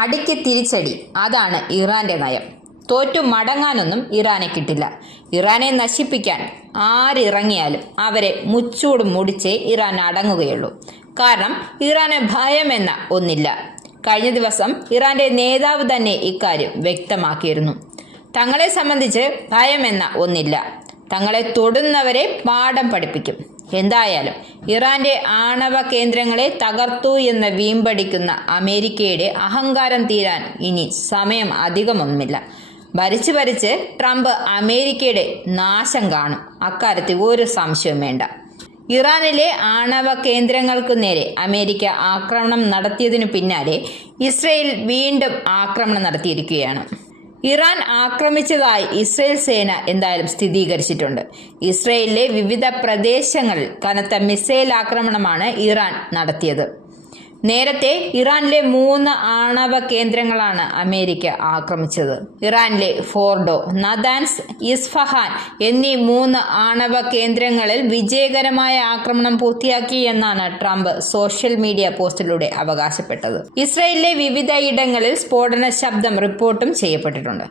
അടിക്ക് തിരിച്ചടി, അതാണ് ഇറാന്റെ നയം. തോറ്റു മടങ്ങാനൊന്നും ഇറാനെ കിട്ടില്ല. ഇറാനെ നശിപ്പിക്കാൻ ആരിറങ്ങിയാലും അവരെ മുച്ചൂട് മുടിച്ചേ ഇറാൻ അടങ്ങുകയുള്ളൂ. കാരണം ഇറാന് ഭയമെന്ന ഒന്നില്ല. കഴിഞ്ഞ ദിവസം ഇറാന്റെ നേതാവ് തന്നെ ഇക്കാര്യം വ്യക്തമാക്കിയിരുന്നു. തങ്ങളെ സംബന്ധിച്ച് ഭയമെന്ന ഒന്നില്ല. തങ്ങളെ തൊടുന്നവരെ പാഠം പഠിപ്പിക്കും. എന്തായാലും ഇറാന്റെ ആണവ കേന്ദ്രങ്ങളെ തകർത്തു എന്ന് വീമ്പടിക്കുന്ന അമേരിക്കയുടെ അഹങ്കാരം തീരാൻ ഇനി സമയം അധികമൊന്നുമില്ല. ഭരിച്ച് ഭരിച്ച് ട്രംപ് അമേരിക്കയുടെ നാശം കാണും. അക്കാര്യത്തിൽ ഒരു സംശയവും വേണ്ട. ഇറാനിലെ ആണവ കേന്ദ്രങ്ങൾക്കു നേരെ അമേരിക്ക ആക്രമണം നടത്തിയതിനു പിന്നാലെ ഇസ്രയേൽ വീണ്ടും ആക്രമണം നടത്തിയിരിക്കുകയാണ്. ഇറാൻ ആക്രമിച്ചതായി ഇസ്രയേൽ സേന എന്തായാലും സ്ഥിരീകരിച്ചിട്ടുണ്ട്. ഇസ്രയേലിലെ വിവിധ പ്രദേശങ്ങളിൽ കനത്ത മിസൈൽ ആക്രമണമാണ് ഇറാൻ നടത്തിയത്. നേരത്തെ ഇറാനിലെ 3 ആണവ കേന്ദ്രങ്ങളാണ് അമേരിക്ക ആക്രമിച്ചത്. ഇറാനിലെ ഫോർഡോ, നദാൻസ്, ഇസ്ഫഹാൻ എന്നീ 3 ആണവ കേന്ദ്രങ്ങളിൽ വിജയകരമായ ആക്രമണം പൂർത്തിയാക്കി എന്നാണ് ട്രംപ് സോഷ്യൽ മീഡിയ പോസ്റ്റിലൂടെ അവകാശപ്പെട്ടത്. ഇസ്രയേലിലെ വിവിധ ഇടങ്ങളിൽ സ്ഫോടന ശബ്ദം റിപ്പോർട്ടും ചെയ്യപ്പെട്ടിട്ടുണ്ട്.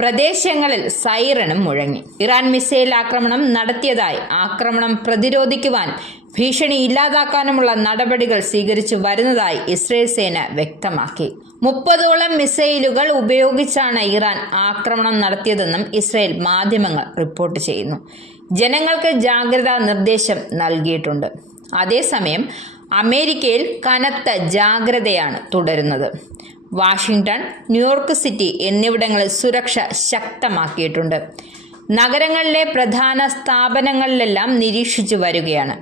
പ്രദേശങ്ങളിൽ സൈറണും മുഴങ്ങി. ഇറാൻ മിസൈൽ ആക്രമണം നടത്തിയതായി, ആക്രമണം പ്രതിരോധിക്കുവാൻ, ഭീഷണി ഇല്ലാതാക്കാനുമുള്ള നടപടികൾ സ്വീകരിച്ചു വരുന്നതായി ഇസ്രയേൽ സേന വ്യക്തമാക്കി. 30ഓളം മിസൈലുകൾ ഉപയോഗിച്ചാണ് ഇറാൻ ആക്രമണം നടത്തിയതെന്നും ഇസ്രയേൽ മാധ്യമങ്ങൾ റിപ്പോർട്ട് ചെയ്യുന്നു. ജനങ്ങൾക്ക് ജാഗ്രതാ നിർദ്ദേശം നൽകിയിട്ടുണ്ട്. അതേസമയം അമേരിക്കയിൽ കനത്ത ജാഗ്രതയാണ് തുടരുന്നത്. വാഷിംഗ്ടൺ, ന്യൂയോർക്ക് സിറ്റി എന്നിവിടങ്ങളിൽ സുരക്ഷ ശക്തമാക്കിയിട്ടുണ്ട്. നഗരങ്ങളിലെ പ്രധാന സ്ഥാപനങ്ങളിലെല്ലാം നിരീക്ഷിച്ചു വരികയാണ്.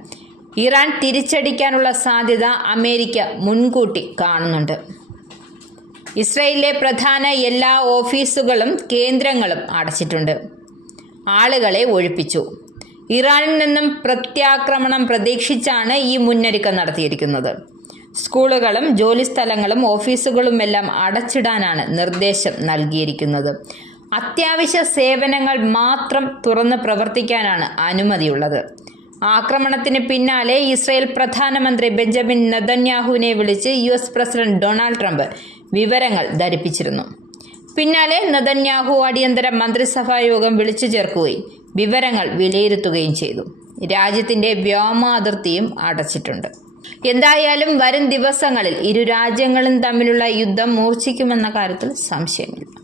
ഇറാൻ തിരിച്ചടിക്കാനുള്ള സാധ്യത അമേരിക്ക മുൻകൂട്ടി കാണുന്നുണ്ട്. ഇസ്രയേലിലെ പ്രധാന എല്ലാ ഓഫീസുകളും കേന്ദ്രങ്ങളും അടച്ചിട്ടുണ്ട്. ആളുകളെ ഒഴിപ്പിച്ചു. ഇറാനിൽ നിന്നും പ്രത്യാക്രമണം പ്രതീക്ഷിച്ചാണ് ഈ മുന്നൊരുക്കം നടത്തിയിരിക്കുന്നത്. സ്കൂളുകളും ജോലിസ്ഥലങ്ങളും ഓഫീസുകളുമെല്ലാം അടച്ചിടാനാണ് നിർദ്ദേശം നൽകിയിരിക്കുന്നത്. അത്യാവശ്യ സേവനങ്ങൾ മാത്രം തുറന്ന് പ്രവർത്തിക്കാനാണ് അനുമതിയുള്ളത്. ആക്രമണത്തിന് പിന്നാലെ ഇസ്രയേൽ പ്രധാനമന്ത്രി ബെഞ്ചമിൻ നെതന്യാഹുവിനെ വിളിച്ച് US പ്രസിഡന്റ് ഡൊണാൾഡ് ട്രംപ് വിവരങ്ങൾ ധരിപ്പിച്ചിരുന്നു. പിന്നാലെ നെതന്യാഹു അടിയന്തര മന്ത്രിസഭാ യോഗം വിളിച്ചു ചേർക്കുകയും വിവരങ്ങൾ വിലയിരുത്തുകയും ചെയ്തു. രാജ്യത്തിന്റെ വ്യോമാതിർത്തിയും അടച്ചിട്ടുണ്ട്. എന്തായാലും വരും ദിവസങ്ങളിൽ ഇരു രാജ്യങ്ങളും തമ്മിലുള്ള യുദ്ധം മൂർച്ഛിക്കുമെന്ന കാര്യത്തിൽ സംശയമില്ല.